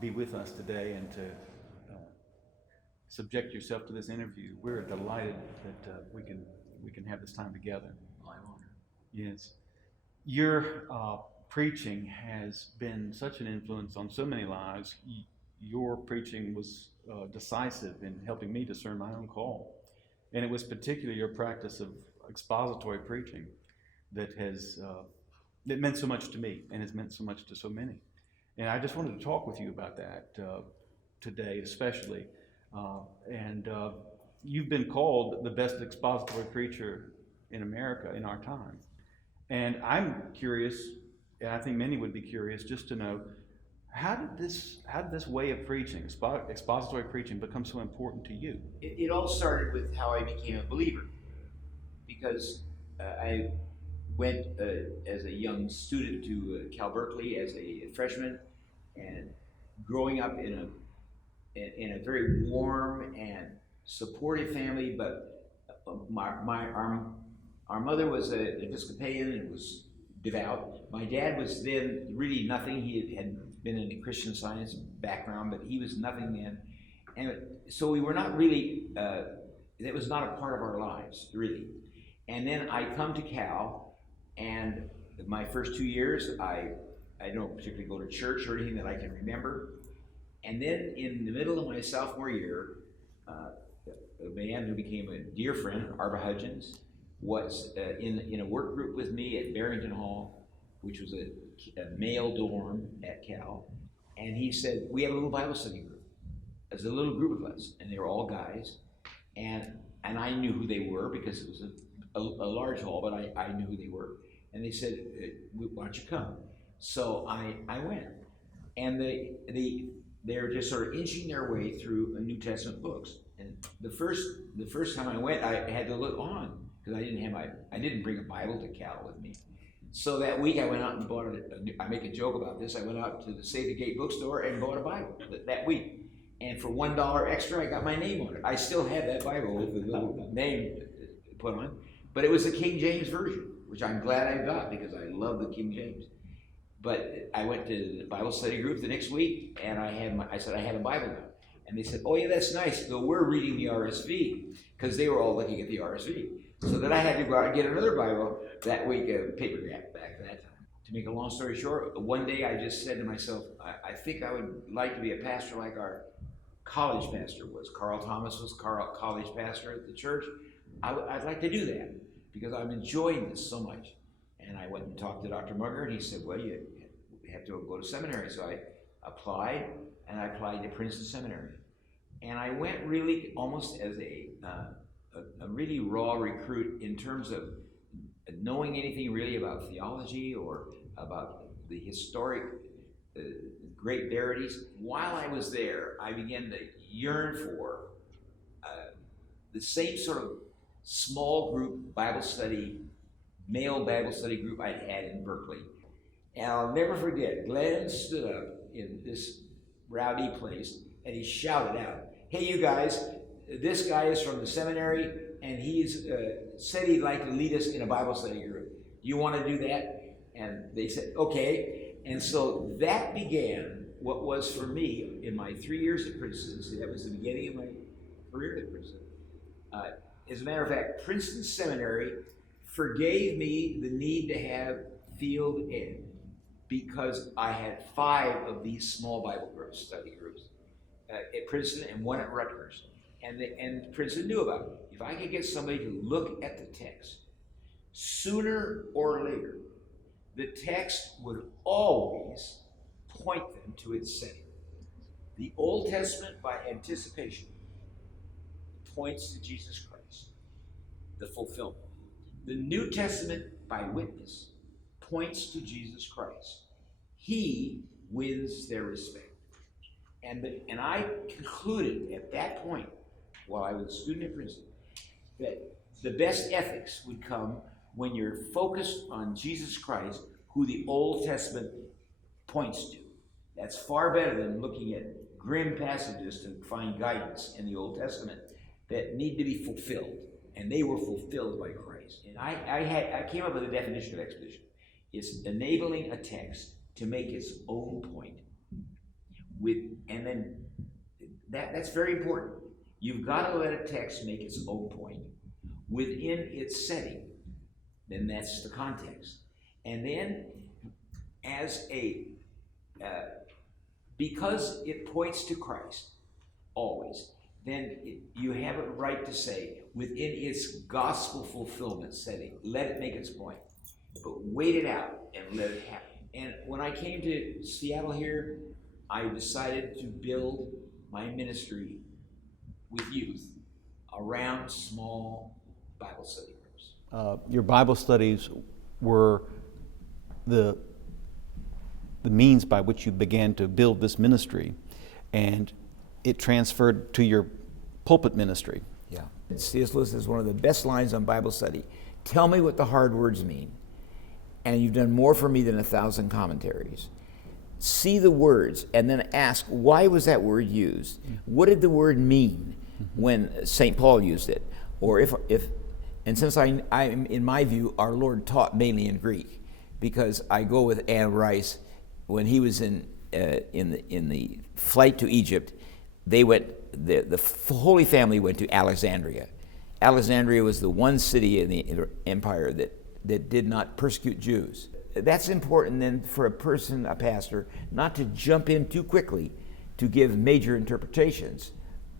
be with us today and to subject yourself to this interview. We're delighted that we can have this time together. My honor. Yes. Your preaching has been such an influence on so many lives. Your preaching was decisive in helping me discern my own call. And it was particularly your practice of expository preaching that meant so much to me and has meant so much to so many. And I just wanted to talk with you about that today, especially. You've been called the best expository preacher in America in our time. And I'm curious, and I think many would be curious, just to know, how did this way of preaching, expository preaching, become so important to you? It all started with how I became a believer, because I went as a young student to Cal Berkeley as a freshman, and growing up in a very warm and supportive family, but our mother was an Episcopalian and was devout. My dad was then really nothing. He had been in a Christian Science background, but he was nothing then. And so we were not really, it was not a part of our lives, really. And then I come to Cal, and my first 2 years, I don't particularly go to church or anything that I can remember. And then in the middle of my sophomore year, a man who became a dear friend, Arba Hudgens, was in a work group with me at Barrington Hall, which was a male dorm at Cal. And he said, we have a little Bible study group. There's a little group of us, and they were all guys. And I knew who they were because it was a large hall, but I knew who they were. And they said, why don't you come? So I went. And they're just sort of inching their way through New Testament books. And the first time I went, I had to look on because I didn't bring a Bible to Cal with me. So that week I went out and bought I make a joke about this. I went out to the Save the Gate bookstore and bought a Bible that week. And for $1 extra, I got my name on it. I still have that Bible with the little name put on. But it was the King James Version, which I'm glad I got because I love the King James. But I went to the Bible study group the next week, and I said I had a Bible now. And they said, oh yeah, that's nice. So we're reading the RSV, because they were all looking at the RSV. So then I had to go out and get another Bible that week, paperback back that time. To make a long story short, one day I just said to myself, I think I would like to be a pastor like our college pastor was. Carl Thomas was college pastor at the church. I'd like to do that because I'm enjoying this so much. And I went and talked to Dr. Mugger, and he said, well, you have to go to seminary. So I applied, and I applied to Princeton Seminary. And I went really almost as a really raw recruit in terms of knowing anything really about theology or about the historic great verities. While I was there, I began to yearn for the same sort of small group Bible study, male Bible study group I'd had in Berkeley. And I'll never forget, Glenn stood up in this rowdy place and he shouted out, hey you guys, this guy is from the seminary and he's said he'd like to lead us in a Bible study group. Do you want to do that? And they said, okay. And so that began what was for me in my 3 years at Princeton. So that was the beginning of my career at Princeton. As a matter of fact, Princeton Seminary forgave me the need to have field ed because I had 5 of these small Bible groups, study groups, at Princeton and 1 at Rutgers. And Princeton knew about it. If I could get somebody to look at the text, sooner or later, the text would always point them to its center. The Old Testament, by anticipation, points to Jesus Christ, the fulfillment. The New Testament, by witness, points to Jesus Christ. He wins their respect. And I concluded at that point, while I was a student at Princeton, that the best ethics would come when you're focused on Jesus Christ, who the Old Testament points to. That's far better than looking at grim passages to find guidance in the Old Testament that need to be fulfilled. And they were fulfilled by Christ. And I came up with a definition of exposition. It's enabling a text to make its own point. and then that's very important. You've got to let a text make its own point within its setting. Then that's the context. And then because it points to Christ, always, then you have a right to say, within its gospel fulfillment setting, let it make its point. But wait it out and let it happen. And when I came to Seattle here, I decided to build my ministry with youth around small Bible study groups. Your Bible studies were the means by which you began to build this ministry, and it transferred to your pulpit ministry. Yeah. C.S. Lewis has one of the best lines on Bible study. Tell me what the hard words mean, and you've done more for me than 1,000 commentaries. See the words, and then ask, why was that word used? What did the word mean when St. Paul used it? Or and since I'm, in my view, our Lord taught mainly in Greek, because I go with Anne Rice. When he was in the flight to Egypt, they went. The Holy Family went to Alexandria. Alexandria was the one city in the empire that did not persecute Jews. That's important then for a pastor, not to jump in too quickly to give major interpretations.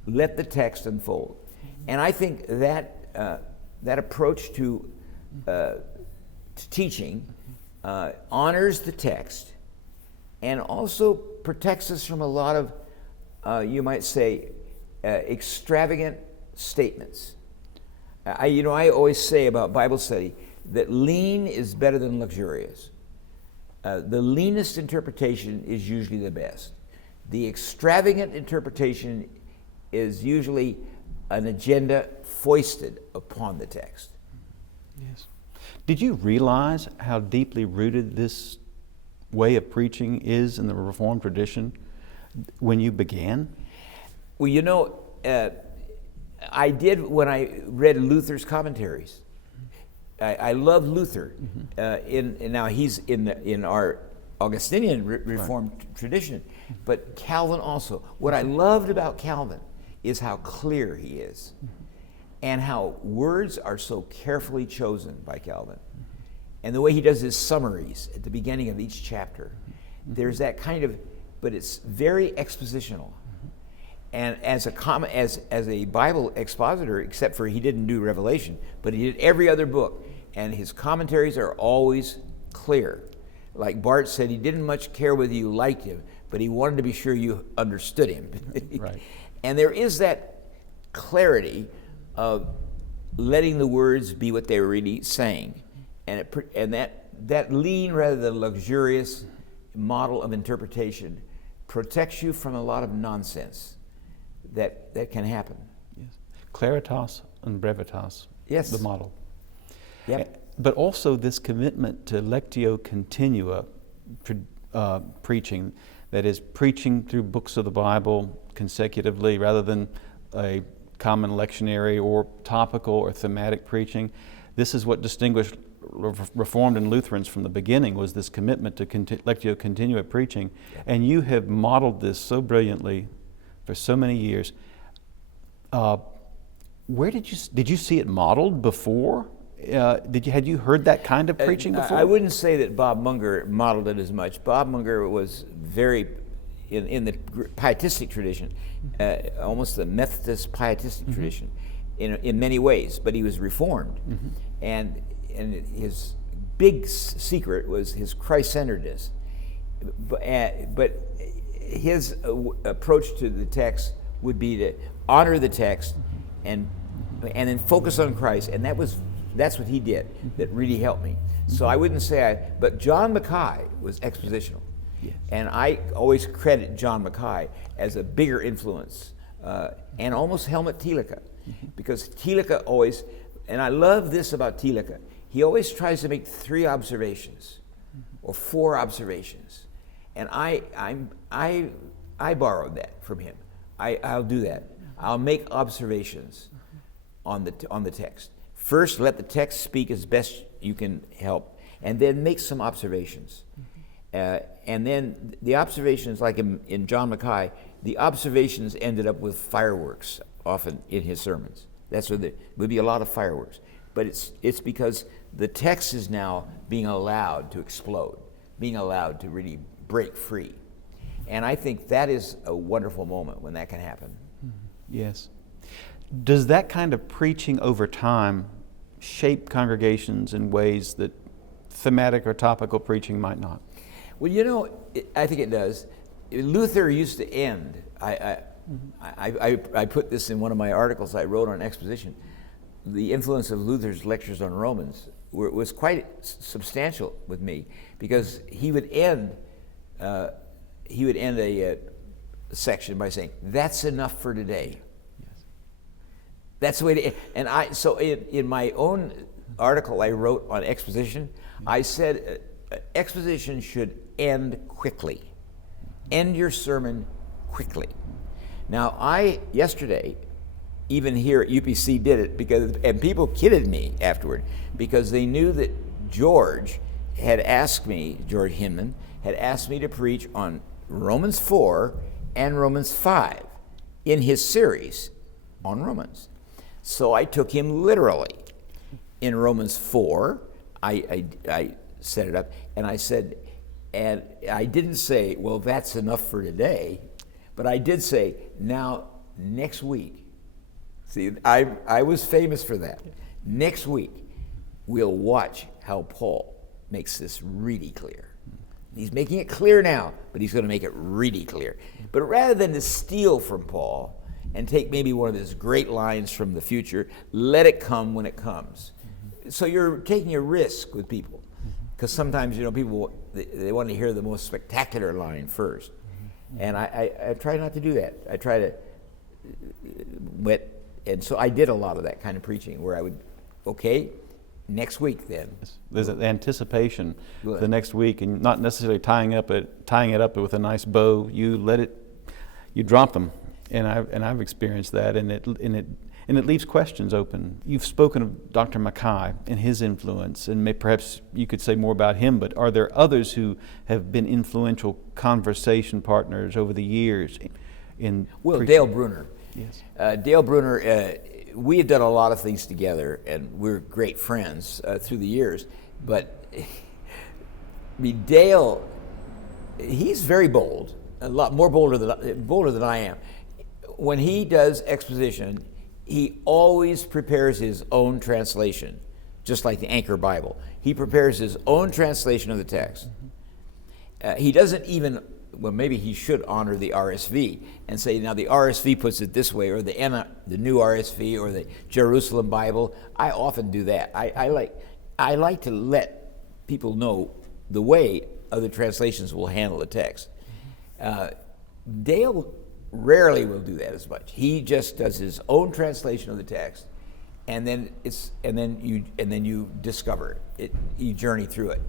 Let the text unfold. And I think that approach to teaching honors the text and also protects us from a lot of, you might say, extravagant statements. I always say about Bible study that lean is better than luxurious. The leanest interpretation is usually the best. The extravagant interpretation is usually an agenda foisted upon the text. Yes. Did you realize how deeply rooted this way of preaching is in the Reformed tradition when you began? Well, I did when I read Luther's commentaries. I love Luther. And now he's in our Augustinian Reformed tradition, but Calvin also. What I loved about Calvin is how clear he is, and how words are so carefully chosen by Calvin. And the way he does his summaries at the beginning of each chapter, there's that kind of, but it's very expositional. And as a Bible expositor, except for he didn't do Revelation, but he did every other book, and his commentaries are always clear. Like Bart said, he didn't much care whether you liked him, but he wanted to be sure you understood him. Right. And there is that clarity of letting the words be what they're really saying. And that lean rather than luxurious model of interpretation protects you from a lot of nonsense that can happen. Yes. Claritas and brevitas. Yes. The model. Yep. But also this commitment to lectio continua preaching, that is, preaching through books of the Bible consecutively rather than a common lectionary or topical or thematic preaching. This is what distinguished Reformed and Lutherans from the beginning, was this commitment to lectio continua preaching. And you have modeled this so brilliantly for so many years. Where did you see it modeled before? Had you heard that kind of preaching before? I wouldn't say that Bob Munger modeled it as much. Bob Munger was very, in the pietistic tradition, almost the Methodist pietistic tradition, in many ways. But he was Reformed, and his big secret was his Christ-centeredness. But his approach to the text would be to honor the text and then focus on Christ, and that's what he did that really helped me. So I wouldn't say but John Mackay was expositional. Yes. And I always credit John Mackay as a bigger influence, and almost Helmut Thielicke, because Thielicke always, and I love this about Thielicke, he always tries to make 3 observations or 4 observations, and I borrowed that from him. I'll do that. I'll make observations on the text. First, let the text speak as best you can help, and then make some observations. And then the observations, like in John Mackay, the observations ended up with fireworks often in his sermons. That's where there would be a lot of fireworks. But it's because the text is now being allowed to explode, being allowed to really break free. And I think that is a wonderful moment when that can happen. Yes. Does that kind of preaching over time shape congregations in ways that thematic or topical preaching might not? Well, you know, I think it does. Luther used to end. I put this in one of my articles I wrote on Exposition. The influence of Luther's lectures on Romans was quite substantial with me, because he would end a section by saying, "That's enough for today." Yes. That's the way to. And so in my own article I wrote on Exposition, I said Exposition should end quickly. End your sermon quickly. Now, yesterday, even here at UPC did it, and people kidded me afterward, because they knew that George Hinman had asked me to preach on Romans 4 and Romans 5 in his series on Romans. So I took him literally. In Romans 4, I set it up, and I said, and I didn't say, well, that's enough for today, but I did say, now, next week. See, I was famous for that. Next week, we'll watch how Paul makes this really clear. He's making it clear now, but he's going to make it really clear. But rather than to steal from Paul and take maybe one of his great lines from the future, let it come when it comes. So you're taking a risk with people, because sometimes, people, they want to hear the most spectacular line first. And I try not to do that. I try to, and so I did a lot of that kind of preaching where I would, okay, next week then. There's an anticipation the next week, and not necessarily tying it up with a nice bow. You drop them, and I've experienced that, and it leaves questions open. You've spoken of Dr. Mackay and his influence, and perhaps you could say more about him. But are there others who have been influential conversation partners over the years in? Well, preaching? Dale Bruner. Yes. Dale Bruner. We have done a lot of things together, and we're great friends through the years. But Dale, he's very bold, a lot more bolder than I am. When he does exposition, he always prepares his own translation, just like the Anchor Bible. He prepares his own translation of the text. He doesn't even. Well, maybe he should honor the RSV and say, now the RSV puts it this way, or the new RSV, or the Jerusalem Bible. I often do that. I like to let people know the way other translations will handle the text. Dale rarely will do that as much. He just does his own translation of the text, and then you discover it. You journey through it,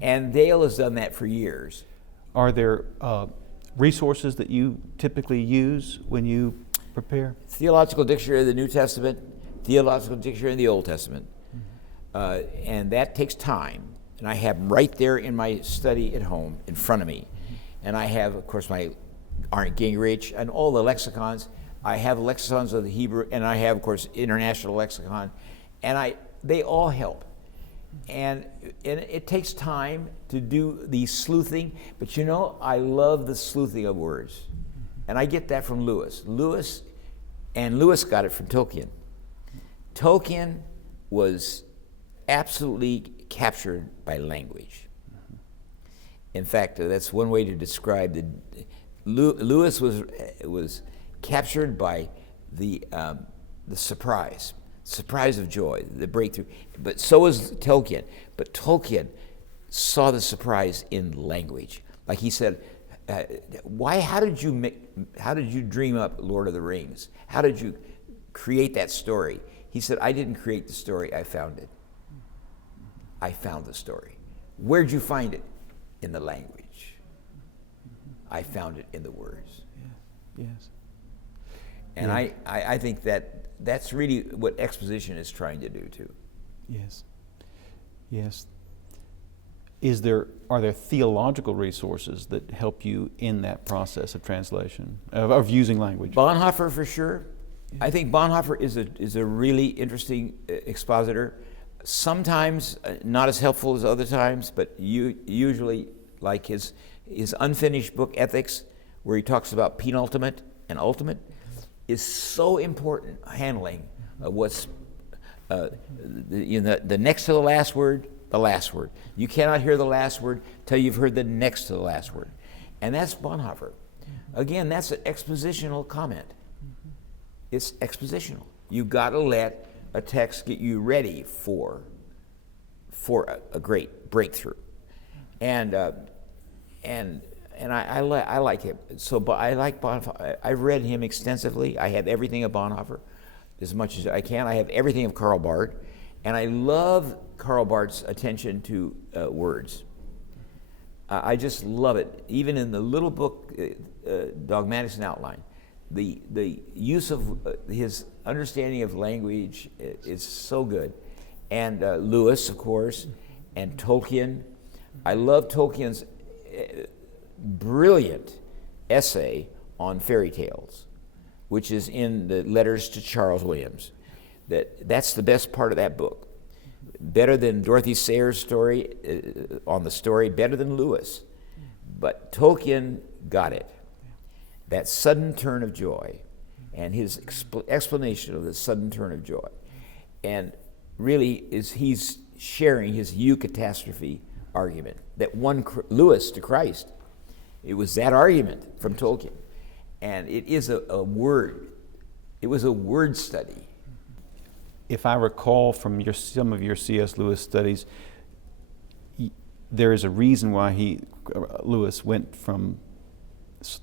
and Dale has done that for years. Are there resources that you typically use when you prepare? Theological Dictionary of the New Testament, Theological Dictionary of the Old Testament. And that takes time. And I have them right there in my study at home in front of me. And I have, of course, my Arndt Gingrich and all the lexicons. I have lexicons of the Hebrew, and I have, of course, International Lexicon. And they all help. And it takes time to do the sleuthing, but I love the sleuthing of words. And I get that from Lewis. Lewis got it from Tolkien. Tolkien was absolutely captured by language. In fact, that's one way to describe Lewis was captured by the surprise of joy, the breakthrough. But so was Tolkien. But Tolkien saw the surprise in language. Like he said, how did you dream up Lord of the Rings? How did you create that story? He said, I didn't create the story, I found it. I found the story. Where'd you find it? In the language. I found it in the words. Yeah. Yes. And yeah. I think that's really what exposition is trying to do too. Yes. Yes. Are there theological resources that help you in that process of translation, of using language? Bonhoeffer for sure. I think Bonhoeffer is a really interesting expositor. Sometimes not as helpful as other times, but usually like his unfinished book Ethics, where he talks about penultimate and ultimate, is so important. Handling what's the next to the last word, the last word. You cannot hear the last word till you've heard the next to the last word, and that's Bonhoeffer. Again, that's an expositional comment. It's expositional. You got to let a text get you ready for a great breakthrough, and I like him. So, but I like Bonhoeffer. I've read him extensively. I have everything of Bonhoeffer, as much as I can. I have everything of Karl Barth, and I love Karl Barth's attention to words. I just love it. Even in the little book, Dogmatics and Outline, the use of his understanding of language is so good. And Lewis, of course, and Tolkien. I love Tolkien's brilliant essay on fairy tales, which is in the letters to Charles Williams. That's the best part of that book. Better than Dorothy Sayers' story on the story, better than Lewis. But Tolkien got it. That sudden turn of joy, and his explanation of the sudden turn of joy. And really he's sharing his eucatastrophe argument that won Lewis to Christ. It was that argument from Tolkien. And it is a word. It was a word study. If I recall from some of your C.S. Lewis studies, there is a reason why Lewis went from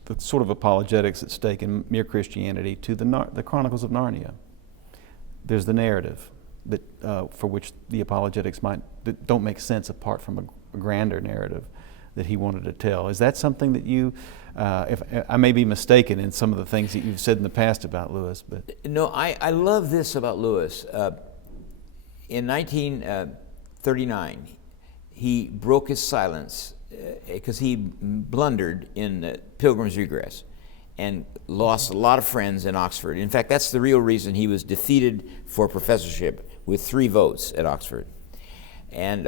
the sort of apologetics at stake in Mere Christianity to the Chronicles of Narnia. There's the narrative that for which the apologetics that don't make sense apart from a grander narrative that he wanted to tell. Is that something that you, if I may be mistaken in some of the things that you've said in the past about Lewis, but no, I love this about Lewis. In 1939, he broke his silence because he blundered in Pilgrim's Regress and lost a lot of friends in Oxford. In fact, that's the real reason he was defeated for professorship with 3 votes at Oxford. And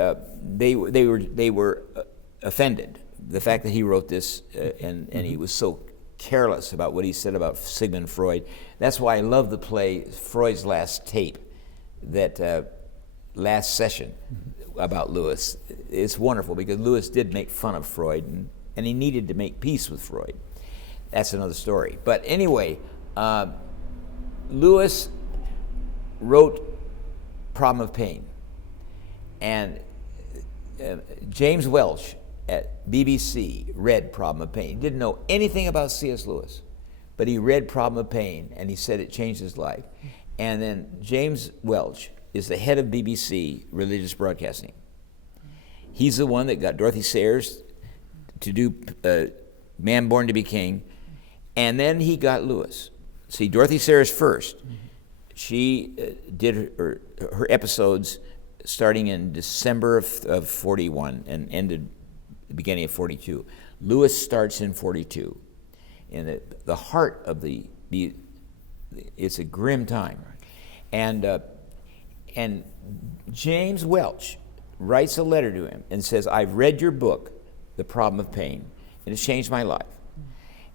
they were offended, the fact that he wrote this and he was so careless about what he said about Sigmund Freud. That's why I love the play Freud's Last Tape, that last session about Lewis. It's wonderful because Lewis did make fun of Freud and he needed to make peace with Freud. That's another story. But anyway, Lewis wrote Problem of Pain. And James Welch at BBC read Problem of Pain. He didn't know anything about C.S. Lewis, but he read Problem of Pain and he said it changed his life. And then James Welch is the head of BBC Religious Broadcasting. He's the one that got Dorothy Sayers to do Man Born to be King, and then he got Lewis. See, Dorothy Sayers first. She did her episodes starting in December of 41 and ended the beginning of 42. Lewis starts in 42. In the heart of it's a grim time. And James Welch writes a letter to him and says, I've read your book, The Problem of Pain, and it's changed my life.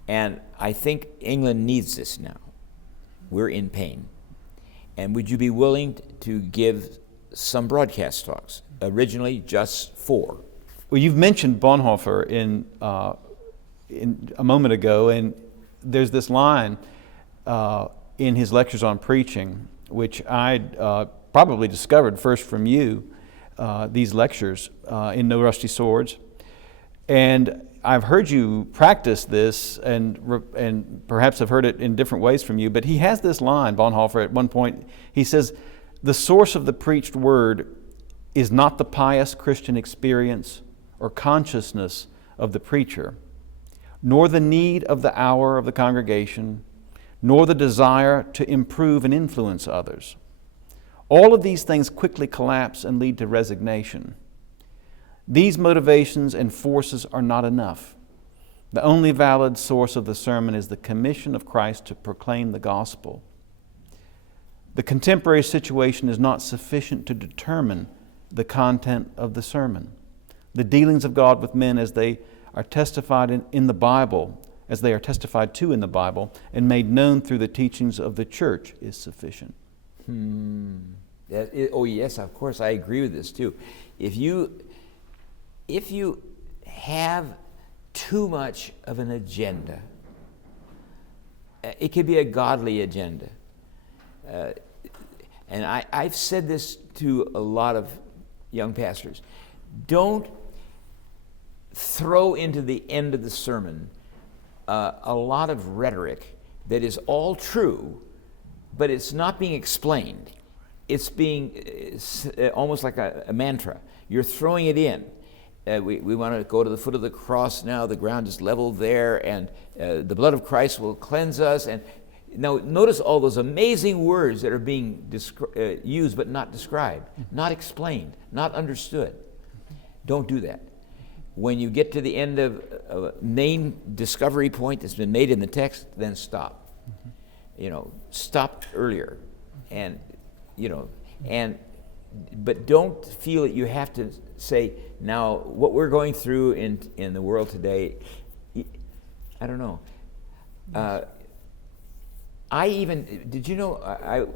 And I think England needs this now. We're in pain. And would you be willing to give some broadcast talks, originally just 4? Well, you've mentioned Bonhoeffer in a moment ago, and there's this line in his lectures on preaching, which I probably discovered first from you, these lectures in No Rusty Swords. And I've heard you practice this, and perhaps I've heard it in different ways from you, but he has this line, Bonhoeffer, at one point, he says, the source of the preached word is not the pious Christian experience or consciousness of the preacher, nor the need of the hour of the congregation, nor the desire to improve and influence others. All of these things quickly collapse and lead to resignation. These motivations and forces are not enough. The only valid source of the sermon is the commission of Christ to proclaim the gospel. The contemporary situation is not sufficient to determine the content of the sermon. The dealings of God with men as they are testified in the Bible, as they are testified to in the Bible and made known through the teachings of the church is sufficient. Oh yes, of course, I agree with this too. If you have too much of an agenda, it could be a godly agenda. And I've said this to a lot of young pastors. Don't throw into the end of the sermon a lot of rhetoric that is all true, but it's not being explained. It's being almost like a mantra. You're throwing it in. We want to go to the foot of the cross now. The ground is level there, and the blood of Christ will cleanse us. And now notice all those amazing words that are being used but not described, not explained, not understood. Don't do that. When you get to the end of a main discovery point that's been made in the text, then stop. Stop earlier, but don't feel that you have to say, now what we're going through in the world today, I don't know. Did you know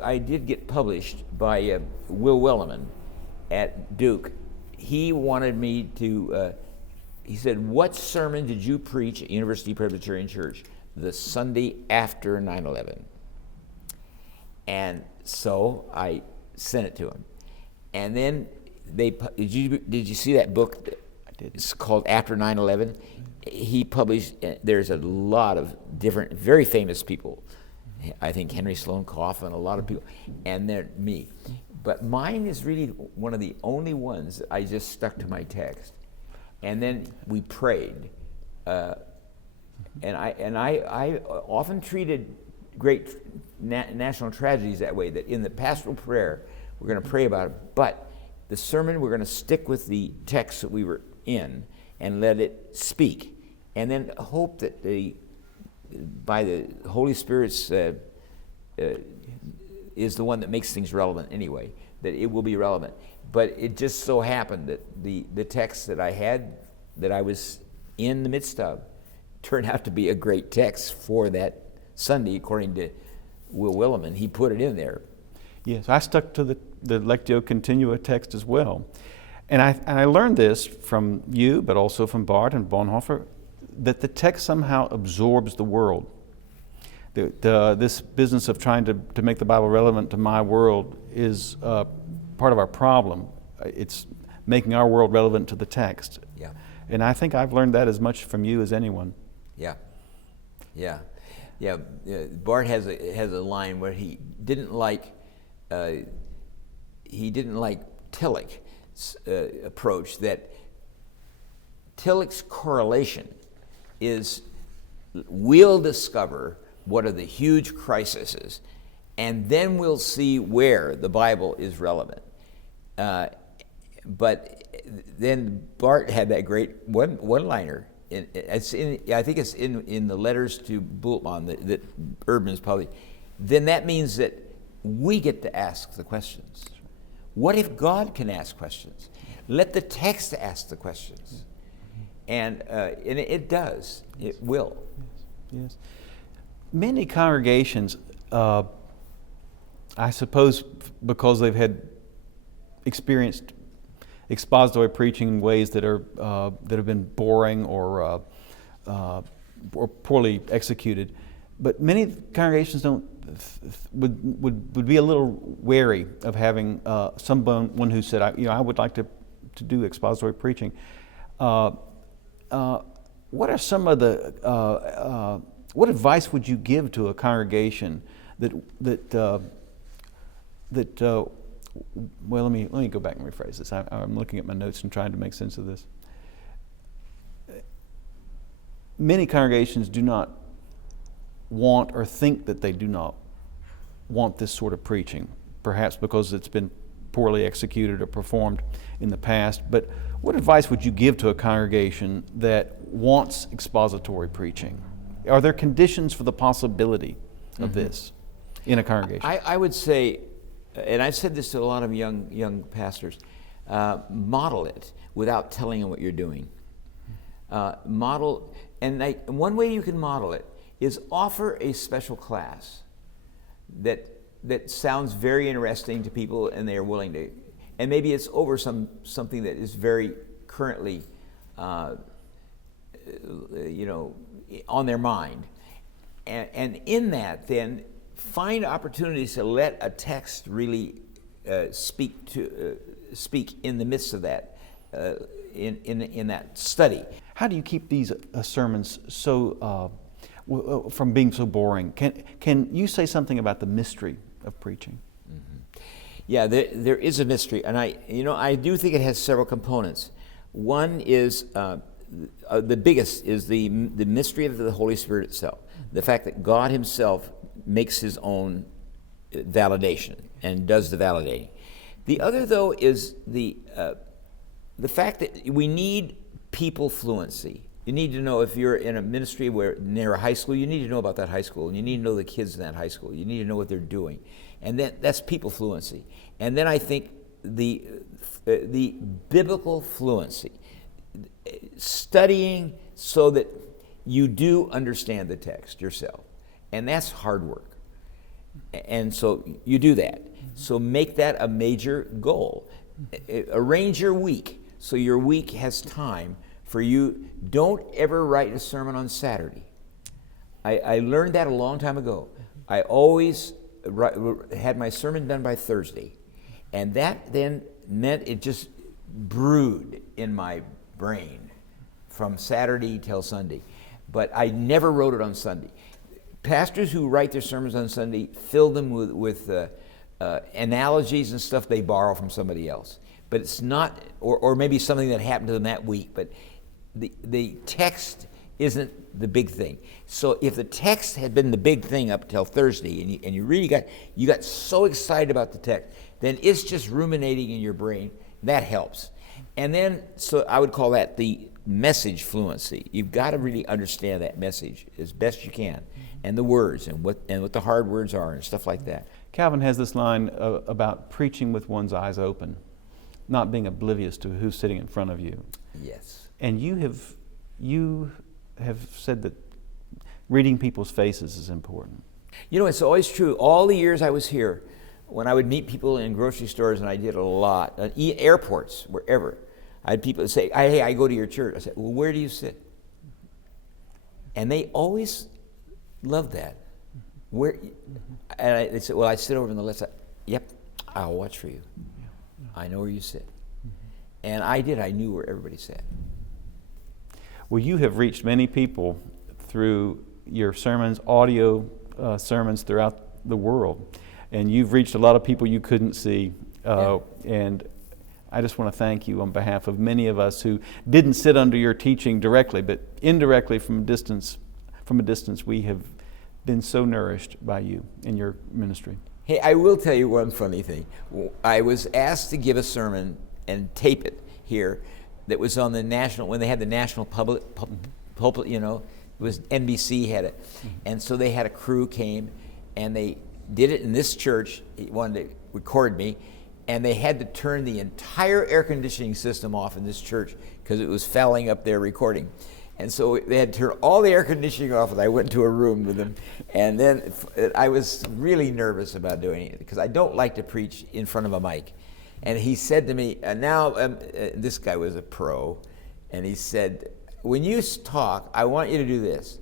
I did get published by Will Wellerman at Duke. He wanted me to, he said, what sermon did you preach at University Presbyterian Church the Sunday after 9/11? And so I sent it to him. And then did you see that book? I did. It's called After 9/11. He published, there's a lot of different, very famous people. I think Henry Sloane Coffin, a lot of people, and then me. But mine is really one of the only ones that I just stuck to my text. And then we prayed. And I often treated great national tragedies that way, that in the pastoral prayer, we're going to pray about it, but the sermon, we're going to stick with the text that we were in and let it speak. And then hope that by the Holy Spirit's is the one that makes things relevant anyway, that it will be relevant. But it just so happened that the text that I had, that I was in the midst of, turned out to be a great text for that Sunday, according to Will Wellerman. He put it in there. Yes, I stuck to the Lectio Continua text as well. And I learned this from you, but also from Barth and Bonhoeffer, that the text somehow absorbs the world. This business of trying to make the Bible relevant to my world is part of our problem. It's making our world relevant to the text. Yeah. And I think I've learned that as much from you as anyone. Yeah. Barth has a line where he didn't like Tillich's approach, that Tillich's correlation is we'll discover what are the huge crises, and then we'll see where the Bible is relevant. But then Barth had that great one-liner. I think it's in the letters to Bultmann that Urban is published. Then that means that we get to ask the questions. What if God can ask questions? Let the text ask the questions. And it does. It will. Yes. Many congregations, I suppose because they've had experienced expository preaching in ways that have been boring or poorly executed, but many congregations would be a little wary of having someone who said, I would like to do expository preaching. What are some of the what advice would you give to a congregation that well, let me go back and rephrase this. I'm looking at my notes and trying to make sense of this. Many congregations do not want or think that they do not want this sort of preaching, perhaps because it's been poorly executed or performed in the past. But what advice would you give to a congregation that wants expository preaching? Are there conditions for the possibility of this in a congregation? I would say, and I've said this to a lot of young pastors, model it without telling them what you're doing. Model, and one way you can model it is offer a special class that sounds very interesting to people and they are willing to, and maybe it's over something that is very currently, on their mind. And in that, then, find opportunities to let a text really speak in the midst of that, in that study. How do you keep these sermons so from being so boring? Can you say something about the mystery of preaching? Mm-hmm. Yeah, there is a mystery, and I do think it has several components. One is the biggest is the mystery of the Holy Spirit itself, the fact that God Himself makes His own validation and does the validating. The other, though, is the fact that we need people fluency. You need to know, if you're in a ministry where near a high school, you need to know about that high school, and you need to know the kids in that high school. You need to know what they're doing, and that's people fluency. And then I think the biblical fluency, studying so that you do understand the text yourself, and that's hard work. And so you do that. So make that a major goal. Arrange your week so your week has time for you. Don't ever write a sermon on Saturday. I learned that a long time ago. I always had my sermon done by Thursday, and that then meant it just brewed in my brain from Saturday till Sunday. But I never wrote it on Sunday. Pastors who write their sermons on Sunday fill them with analogies and stuff they borrow from somebody else. But it's not, or maybe something that happened to them that week, but the text isn't the big thing. So if the text had been the big thing up till Thursday, and you really got so excited about the text, then it's just ruminating in your brain. That helps. And then, so I would call that the message fluency. You've got to really understand that message as best you can, and the words, and what the hard words are, and stuff like that. Calvin has this line about preaching with one's eyes open, not being oblivious to who's sitting in front of you. Yes. And you have said that reading people's faces is important. You know, it's always true. All the years I was here, when I would meet people in grocery stores, and I did a lot, at airports, wherever, I had people say, hey, I go to your church. I said, well, where do you sit? And they always loved that. Where? And they said, well, I sit over on the left side. Yep, I'll watch for you. I know where you sit. And I did. I knew where everybody sat. Well, you have reached many people through your sermons, audio sermons throughout the world. And you've reached a lot of people you couldn't see. And I just want to thank you on behalf of many of us who didn't sit under your teaching directly, but indirectly from a distance, we have been so nourished by you in your ministry. Hey, I will tell you one funny thing. I was asked to give a sermon and tape it here that was on the national, when they had the national pulpit, it was NBC had it. And so they had a crew came, and they did it in this church. He wanted to record me, and they had to turn the entire air conditioning system off in this church because it was fouling up their recording. And so they had to turn all the air conditioning off, and I went to a room with them. And then I was really nervous about doing it because I don't like to preach in front of a mic. And he said to me, this guy was a pro, and he said, when you talk, I want you to do this.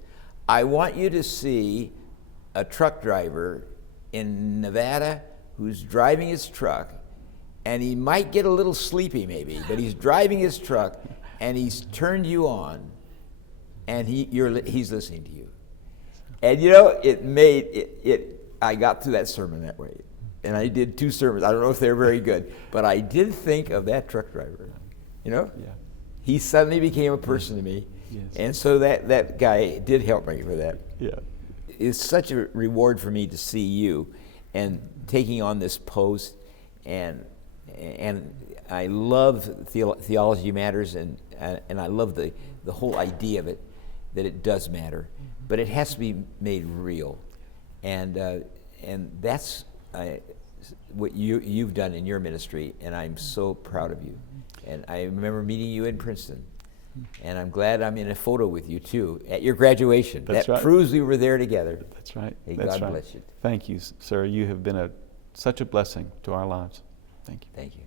I want you to see a truck driver in Nevada who's driving his truck, and he might get a little sleepy maybe, but he's driving his truck, and he's turned you on, and he's listening to you. And I got through that sermon that way. And I did 2 sermons. I don't know if they're very good, but I did think of that truck driver. Yeah. He suddenly became a person to me. Yes. And so that guy did help me for that. Yeah. It's such a reward for me to see you and taking on this post and And I love theology matters, and I love the whole idea of it, that it does matter, but it has to be made real, and that's what you've done in your ministry, and I'm so proud of you. And I remember meeting you in Princeton, and I'm glad I'm in a photo with you too at your graduation. That's that right. proves we were there together. That's right. Hey, That's God right. bless you. Thank you, sir. You have been such a blessing to our lives. Thank you. Thank you.